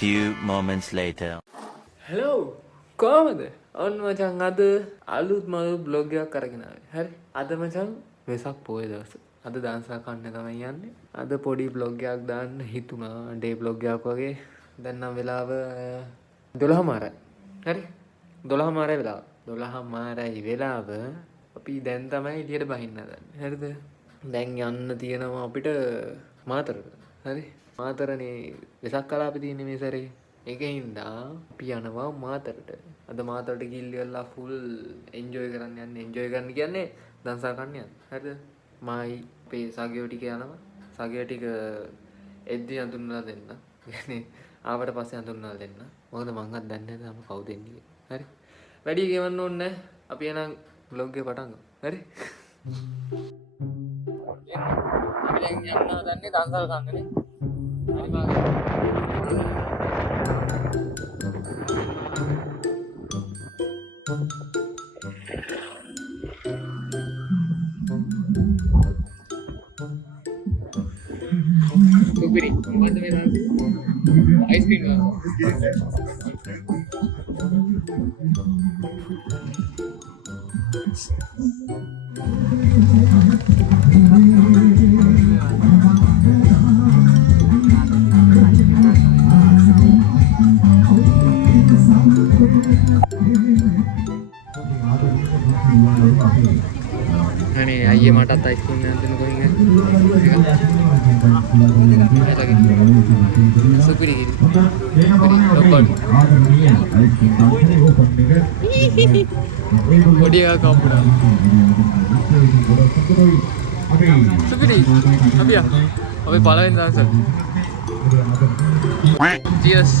few moments later. Hello කොහමද? ඔන්න මචං අද අලුත් මලු බ්ලොග් එකක් අරගෙන ආවේ. හරි. අද මචං වෙසක් පොය දවස. අද දන්සා කන්න තමයි යන්නේ. අද පොඩි බ්ලොග් එකක් දාන්න හිතුණා. ඩේ බ්ලොග් එකක් වගේ. දැන් නම් වෙලාව 12:00 හරි. 12:00 වෙලාව. 12:00 වෙලාව අපි දැන් තමයි එළියට බහින්න හදන්නේ. හරිද? දැන් යන්න තියෙනවා අපිට මාතරට. හරි. මාතරනේ වෙසක් කලාපේ තියෙන්නේ මේ සැරේ. ඒකින්ද අපි යනවා මාතරට. අද මාතරට ගිහිල්ලා ෆුල් එන්ජොයි කරන්න යන්නේ. එන්ජොයි කරන්න කියන්නේ දන්සා කන්න යන්නේ. හරිද? මායි අපේ සාගයෝ ටික යනවා. සාගයෝ ටික එද්දි හඳුන්වලා දෙන්න. يعني ආවට පස්සේ හඳුන්වලා දෙන්න. මොකද මං අත් දන්නේ නැහැ තාම කවුද එන්නේ. හරි. වැඩි ගෙවන්න ඕනේ නැහැ. අපි එනම් vlog එක පටන් ගමු. හරි. අපි දැන් යනවා දන්නේ දන්සල් කන්නනේ. හරි බාග. Supiri, what do we have? Ice cream. Hani aye මටත් ice cream එකක් දෙන්න කොහෙන්ද? Supiri gini. Lokal. Dia kamu dah. Supiri. Abi ya. Abi palain dancer. Cheers.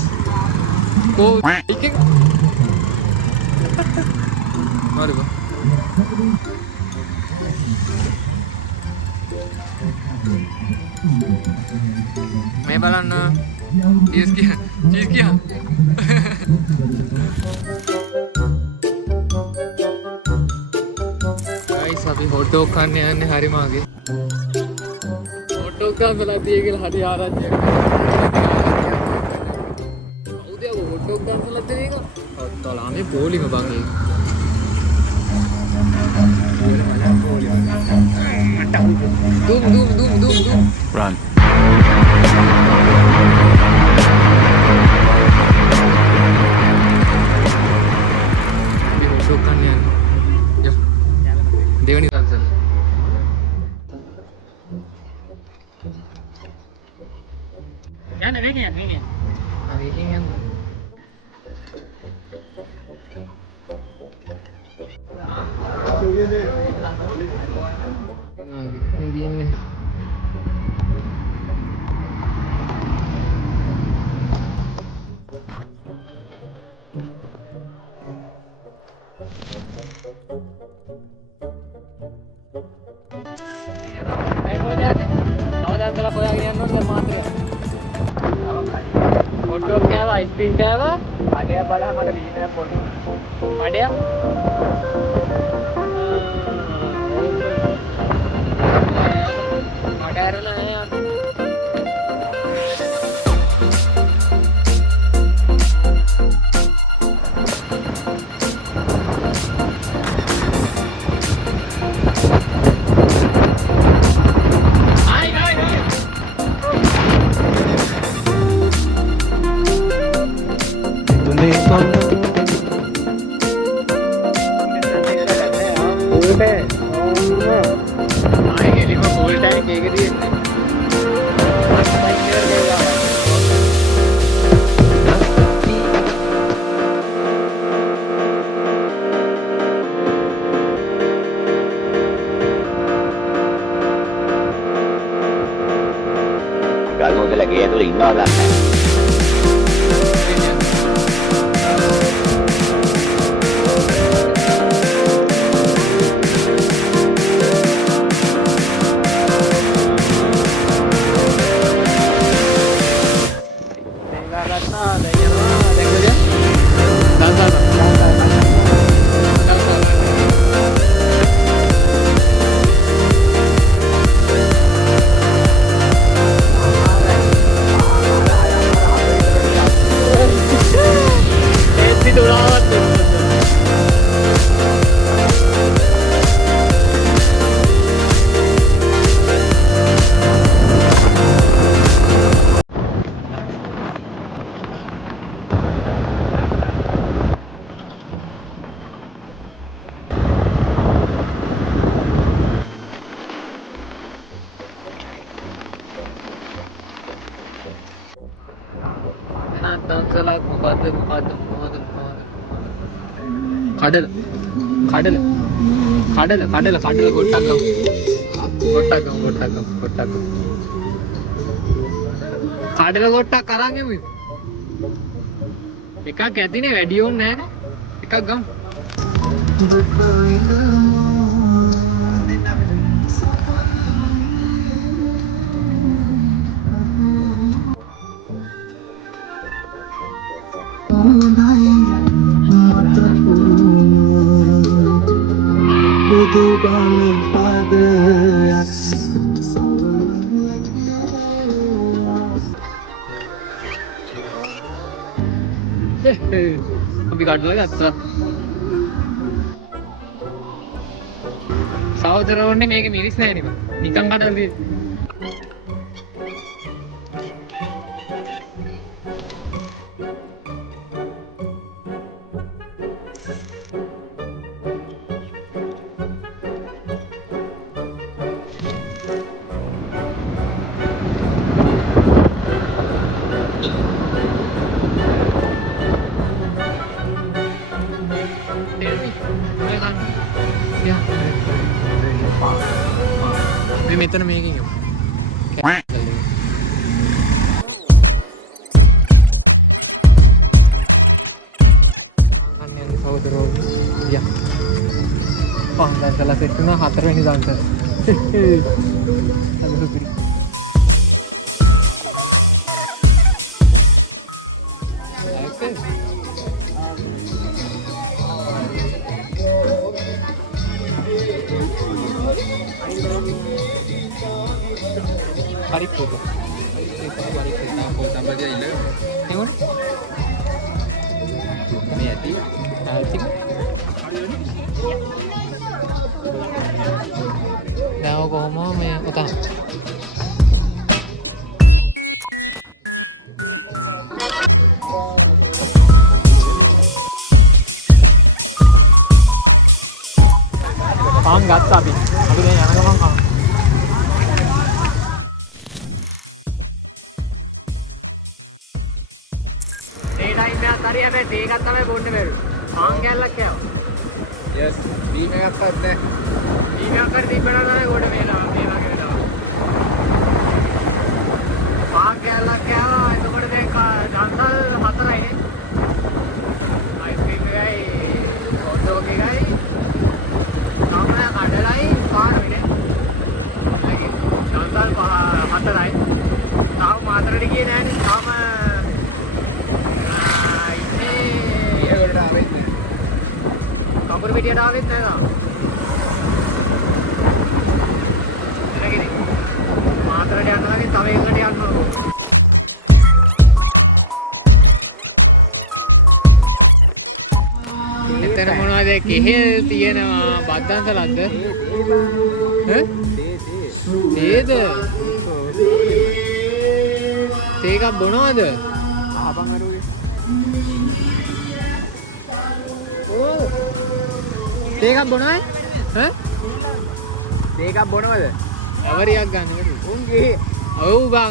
Go. Iking. Mari ba. मैं බලන්න චීස් කියා गाइस අපි හොට් ඩොග් කන්න යන්නේ හරි මාගේ හොට් ඩොග් කන්නලා තියේ කියලා හරි ආරංචියක් කවුද යෝ හොට් ඩොග් කන්නලා තියේක ඔත්තලාමේ බෝලිම බං ඒක Doom. Run. Dewan itu answer. Yan, ini. Ini yang ini. Foto kaya ice cream kaya ada bala mata di sini pun ada ada ya Kalau dia lagi itu ingat lah. කඩල ගොට්ටක් කරන් එමු. එකක් ඇතිනේ වැඩි ඕනේ නැහැ. එකක් ගමු. අපි කඩලා ගත්තා. සහෝදරවන්නේ මේක මිරිස් නෑ නේ. නිකන් කඩලා තියෙන්නේ. මේ මෙතන මේකෙන් යමු. අන්නේ සහෝදරෝ යා. පන්දන්සලා සෙට් වුණා 4 වෙනි දන්සල. අද සුපිරි. Tarik dulu. Tarik dulu. Tambah dia ile. Tengok. Ni hati. Hati. Dah aku mau me utang. Paham gak tapi? Aku dia yang ngomong paham. හරි හැබැයි තේ එකක් තමයි බොන්නේ බැරි. පාන් කැල්ලක් කෑවා. yes. බීම එකක් ගත්තත් නැහැ. බීම එකක් හරි දීපේලා තමයි ගොඩ මේලා මේ වගේ වෙලා. පාන් කැල්ලක් කෑවා. එතකොට දැන් දන්සල් 4යි නේ. අයිස්ක්‍රීම් එකයි හොට් ඩොග් එකයි තමයි කඩලයි පාරුයි නේ. ඒකේ දන්සල් 4යි. තාම මාතරට ගියේ නැහැ නේ. තාම කම්බර පිටියට ආවෙත් නැහැ තාම. එනගිනේ. මාතරට යනවා වගේ තව එකකට යන්න ඕන. එතන මොනවද කෙහෙල් තියෙනවා බද්දන්සලක්ද? ඈ? තේද? තේකක් බොනවද? ආපන් අරුවේ. තේකක් බොනවද? ඈ? තේකක් බොනවද? අවරියක් ගන්න නේද? උන්ගේ. ඔව් බං.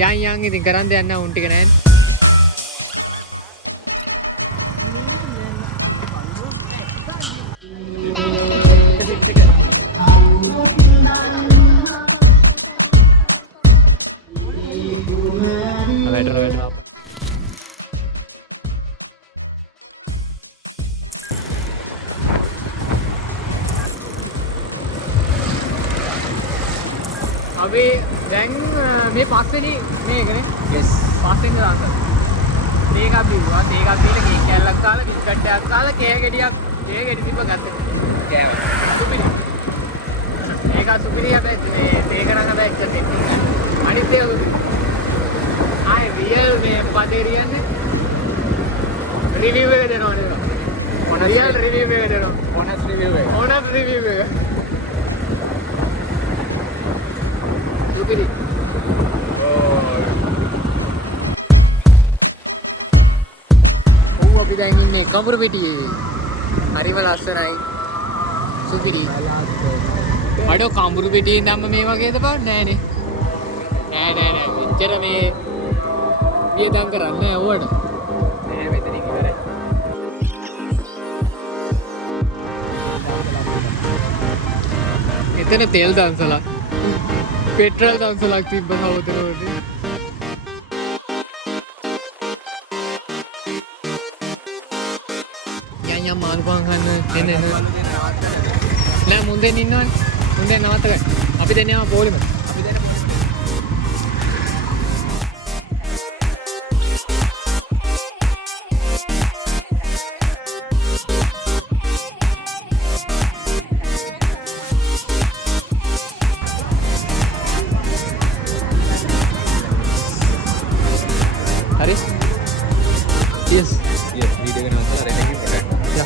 යන් ඉතින් කරන් දෙයක් නැහැ උන් ටික නෑනේ. අපි දැන් මේ පස්වෙනි මේකනේ. yes. පස්වෙනි දාන්න. මේක බිව්වා. මේක බීලා කේක් කෑල්ලක් කාලා බිස්කට් එකක් කාලා කේක් ගෙඩියක් තිබ්බ ගත්තා. කෑවා. සුපිරි. මේක සුපිරි හැබැයි මේ මේක නම් හැබැයි එක සෙට් එකක්. අනිත් ඒවා සුපිරි. ආයි රියල් මේ පදේරියන්නේ. රිවිව් එක දෙනවා නේද? රියල් රිවිව් එක දෙනවා. ඕනස් රිවිව් එක. ඕනස් රිවිව් එක. සුපිරි. ඔව් අපි දැන් ඉන්නේ කඹුරු පිටියේ. හරිම ලස්සනයි. සුපිරි. අඩෝ කඹුරු පිටියේ නම් මේ වගේද බා නෑනේ. නෑ. මෙච්චර මේ වියදම් කරන්නේ ඕවට. නෑ මෙතනින් ඉවරයි. එතන තෙල් දන්සලා. පෙට්‍රල් දන්සලක් තිබ්බ සහෝදරවලට. යම් මාළු පාන් ගන්න එන්න. නෑ මුන්දෙන් ඉන්නවනේ. මුන්දෙන් නවත්ත ගන්න. අපි දෙන්නේ ආ පොලිමට. Hari? Yes. Yes, video kan nonton ada lagi produk. Ya.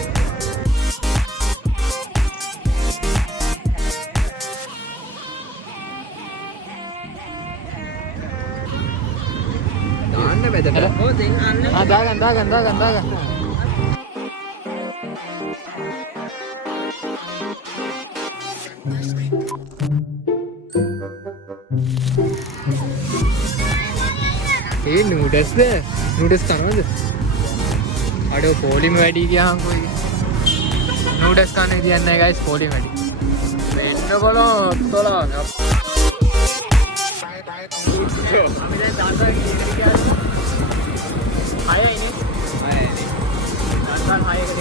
දාන්න බෙදට. ඕ දෙන්න අන්න Ah, dagan. නූඩස් කනවද? අඩෝ පොලිම වැඩි ගියාම කොයි නූඩස් කන්නේ තියන්නේ ගයිස් පොලිම වැඩි. වෙන්න බලෝ තොලා. අපි දැන් දාන්න කියන්නේ අයයිනේ. දාන්න අයකට.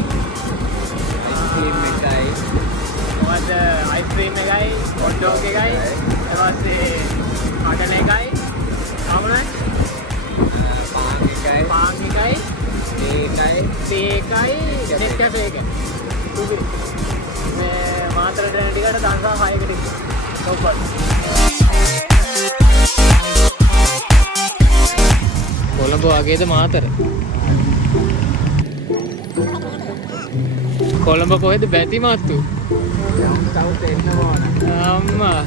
ක්‍රීම් එකයි. මොකද අයිස්ක්‍රීම් එකයි, හොට් ඩොග් එකයි, ඊට පස්සේ කඩන එකයි. ආවනේ. පාන් එකයි තේ එකයි නෙට් කැෆේ එක සුපිරි මේ මාතර දැන ටිකට දන්සා 6කට තොප්පත් කොළඹ වගේද මාතර කොළඹ කොහෙද බැති මාත්තු සවුත් එන්න ඕන. අම්මා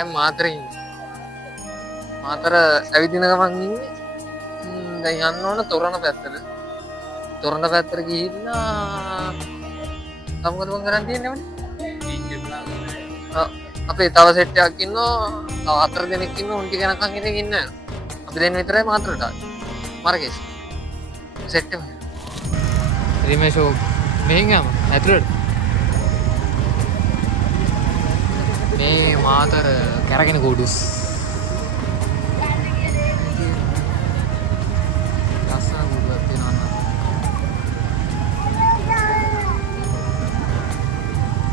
දැන් මාතරේ ඉන්නේ. මාතර ඇවිදින ගමන් ඉන්නේ. දැන් යන්න ඕන තොරණ පැත්තට. තොරණ පැත්තට ගිහිල්ලා මොකද මම කරන් තියන්නේ අපිට? අපේ තව සෙට් එකක් ඉන්නවා. තව 4 දෙනෙක් ඉන්නවා. උන් ටික යනකම් ඉතින් ඉන්න. අපි දෙන්න විතරයි මාතරට ආවේ. මාර්ගේස්. සෙට් එක. රිමේෂෝ මෙහෙන් යම ඇතුළට. මේ මාතර කැරගෙන ගොඩුස් ලස්සන ගොඩක් තියෙනවා නේද?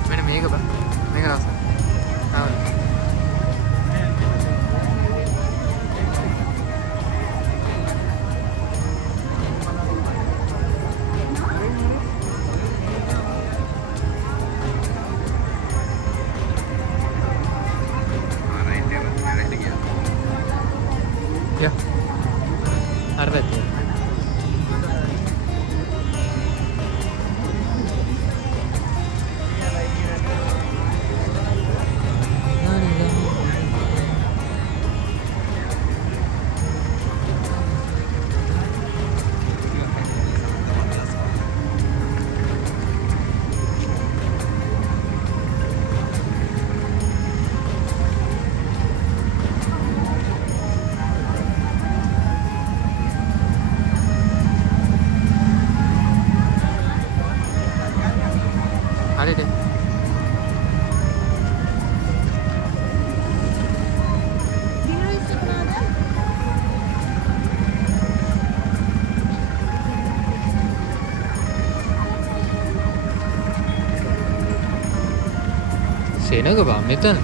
මෙන්න මේක බා. මේක ලස්සන. Ya. Arvet ya. එනක බා මෙතන.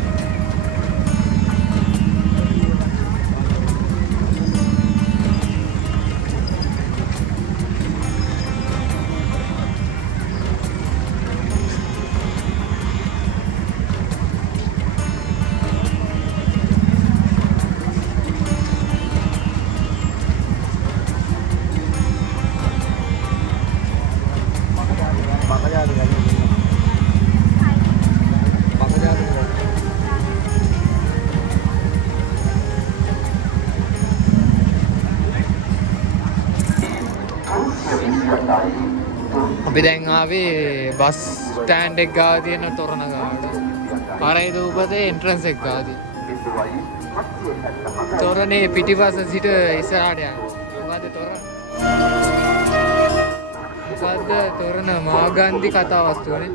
අපි දැන් ආවේ බස් ස්ටෑන්ඩ් එක ගාව තියෙන තොරණ ගාවට. ආරයි දූපතේ එන්ට්‍රන්ස් එක ගාවදී. තොරණේ පිටිපස්ස සිට ඉස්සරහට යන්න. මොකද්ද තොරණ? මොකද්ද තොරණ මාගන්ධි කතා වස්තුවනේ.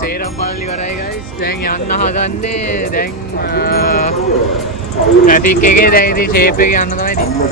සේරම බලලි ඉවරයි guys. දැන් යන්න හදන්නේ. දැන් ට්‍රැෆික් එකේ දැන් ඉතින් ෂේප් එකේ යන්න තමයි තියෙන්නේ.